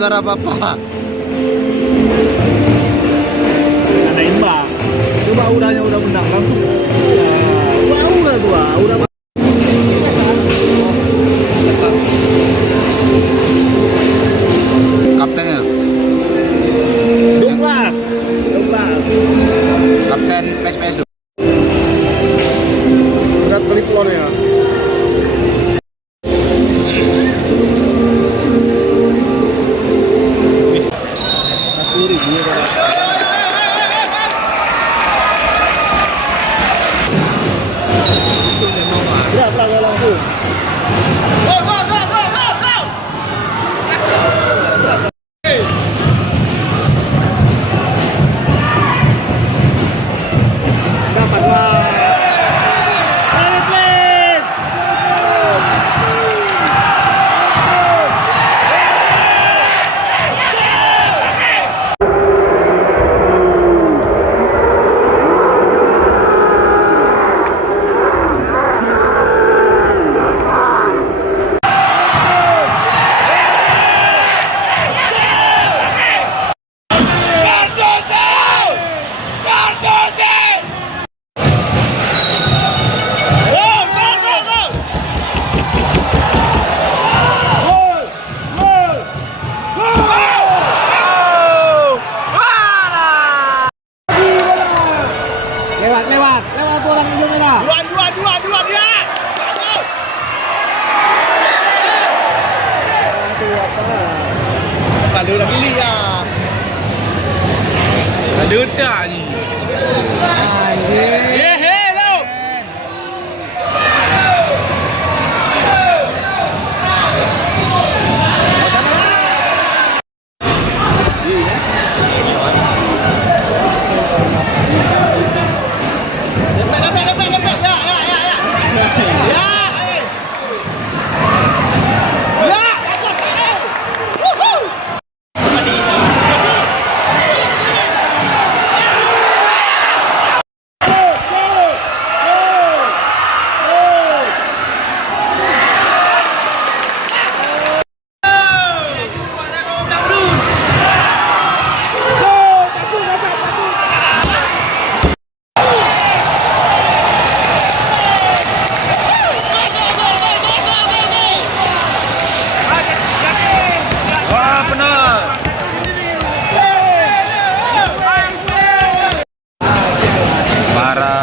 suara Bapak. Ada imbang. Coba udahnya udah menang langsung. Udah tua, udah. Kaptennya. 12. Kapten PSPS dulu. Berat kali telurnya. Berapa langsung? Lewat tuh orang hijau merah. Dua dia. Kalau lagi lihat. Ada udah ni. Anjir. Hello.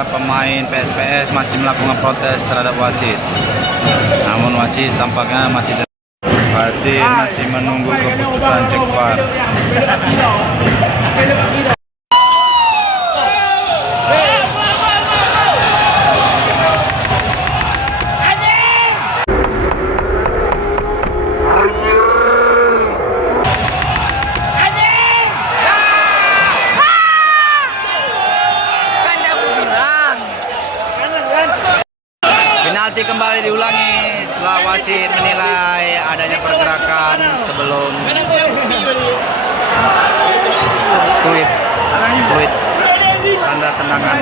Pemain PSPS masih melakukan protes terhadap wasit. Namun wasit tampaknya masih menunggu keputusan cek VAR. Penalti kembali diulangi setelah wasit menilai adanya pergerakan sebelum tweet tanda tendangan.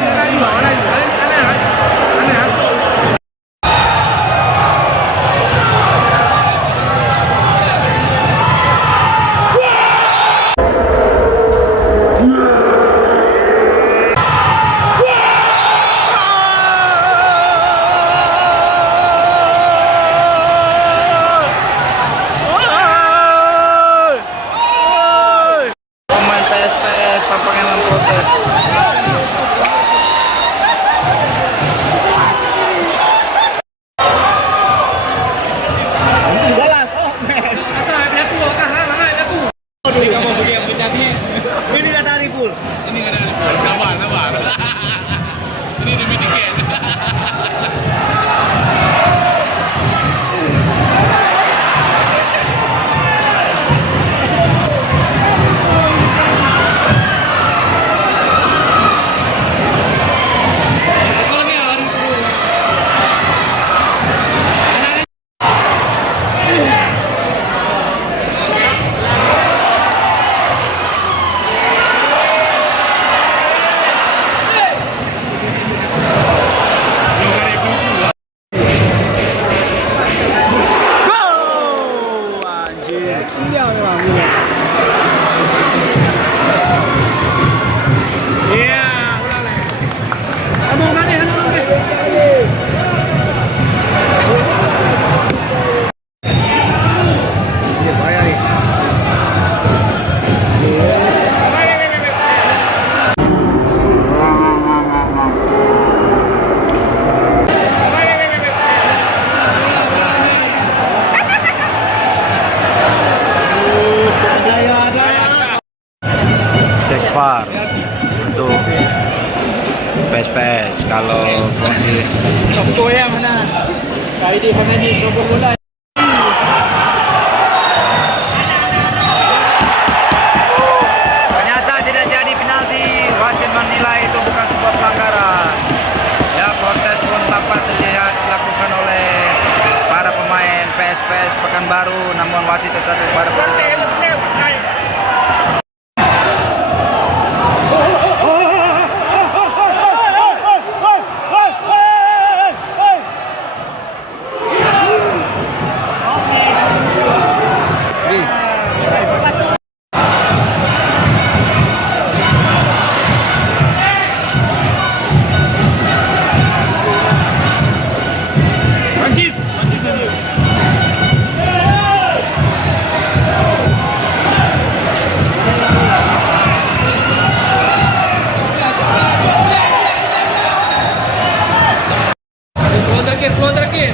kongsi. Sampo yang mana? Kali di mana ni nombor bola. Ternyata tidak jadi penalti. Wasit menilai itu bukan sebuah pelanggaran. Ya, protes pun dapat terlihat dilakukan oleh para pemain PSPS Pekanbaru, namun wasit tetap pada putusannya. Keluar terakhir.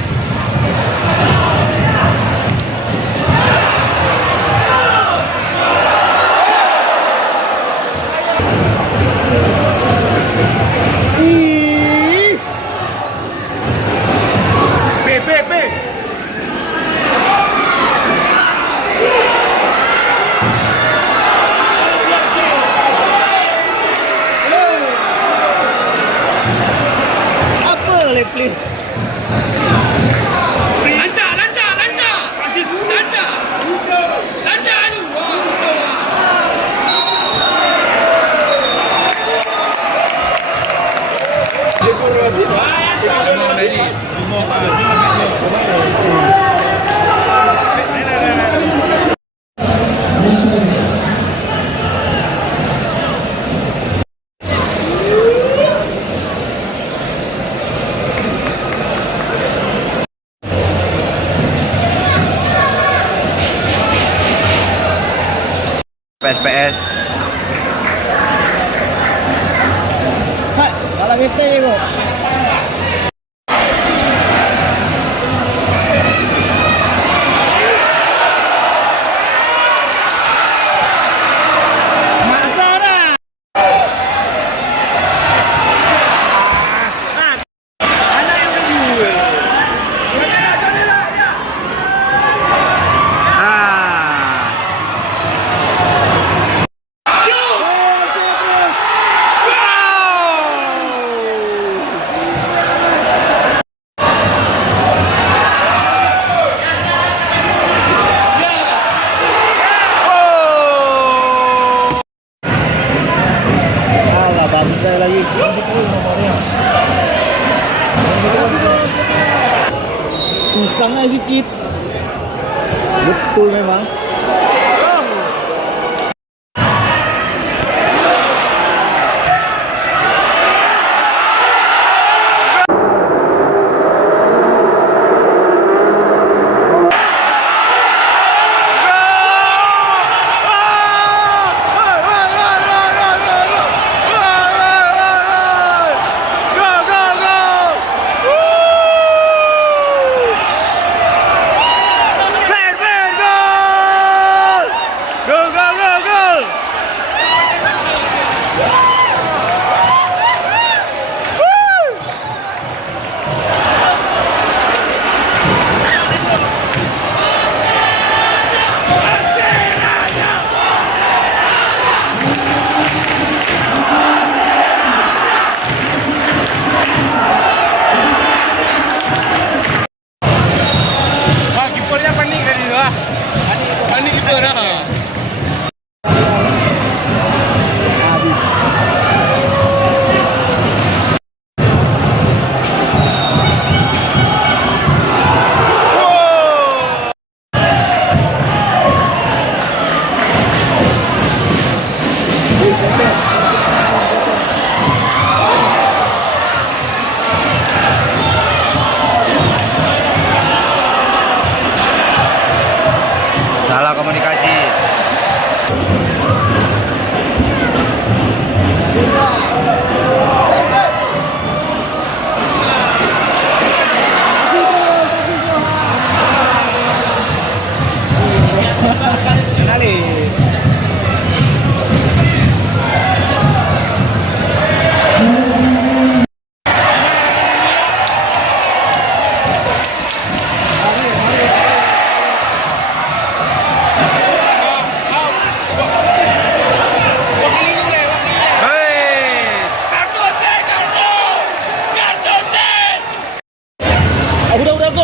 P. Apa lepli? PSPS. Hai, kalau este llegó. Ada lagi nomornya. Pisangnya sedikit. Betul memang. Salah komunikasi.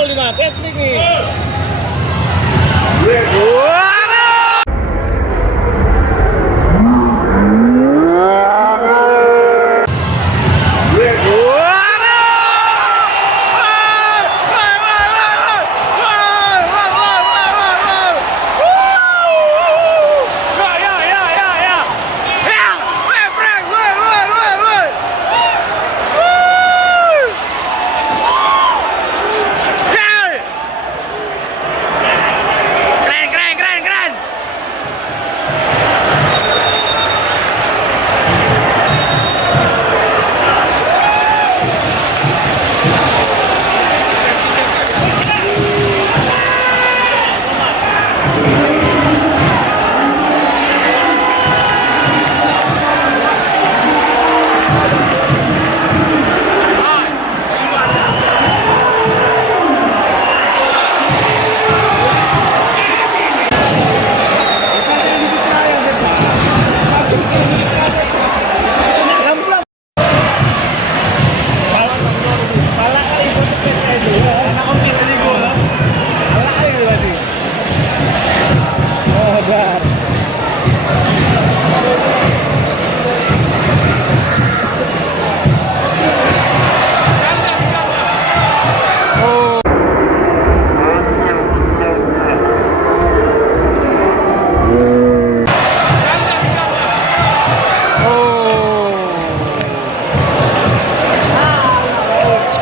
nih Pak, Patrick nih.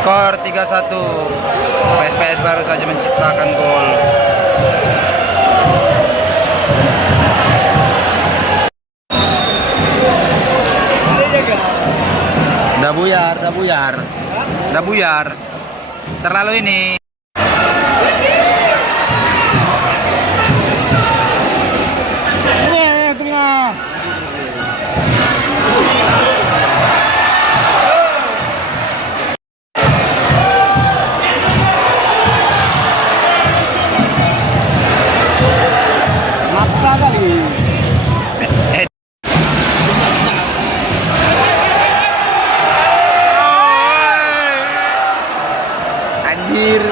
Skor 3-1. PSPS baru saja menciptakan gol. Udah buyar. Terlalu ini. Tengah. Maksa kali. Anjir.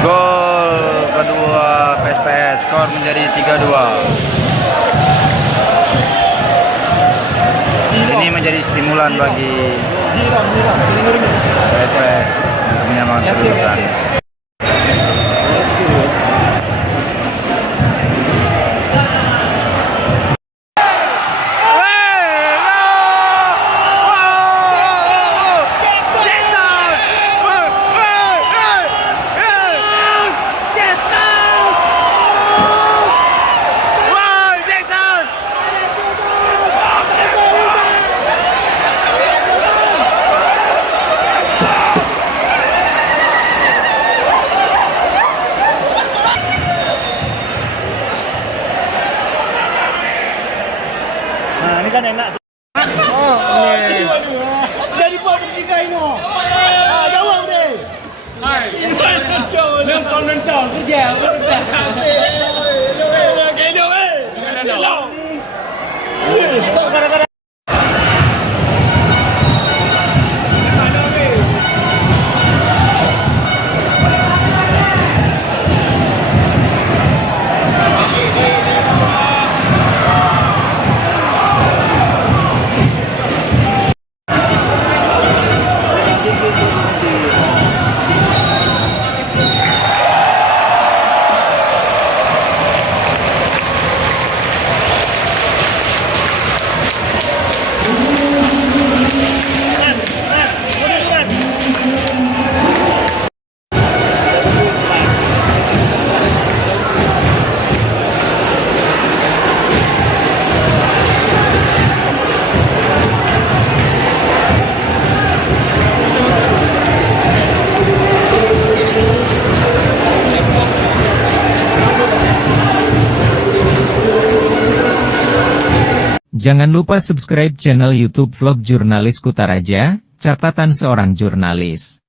Gol kedua PSPS, skor menjadi 3-2. Ini menjadi stimulan bagi PSPS untuk menyamakan kedudukan. Nah, ini kan enak. Oh, jadi buat bertiga ini. Ah, jawab deh. Hai. Yang komentar kerja. Kadang-kadang Jangan lupa subscribe channel YouTube Vlog Jurnalis Kutaraja, catatan seorang jurnalis.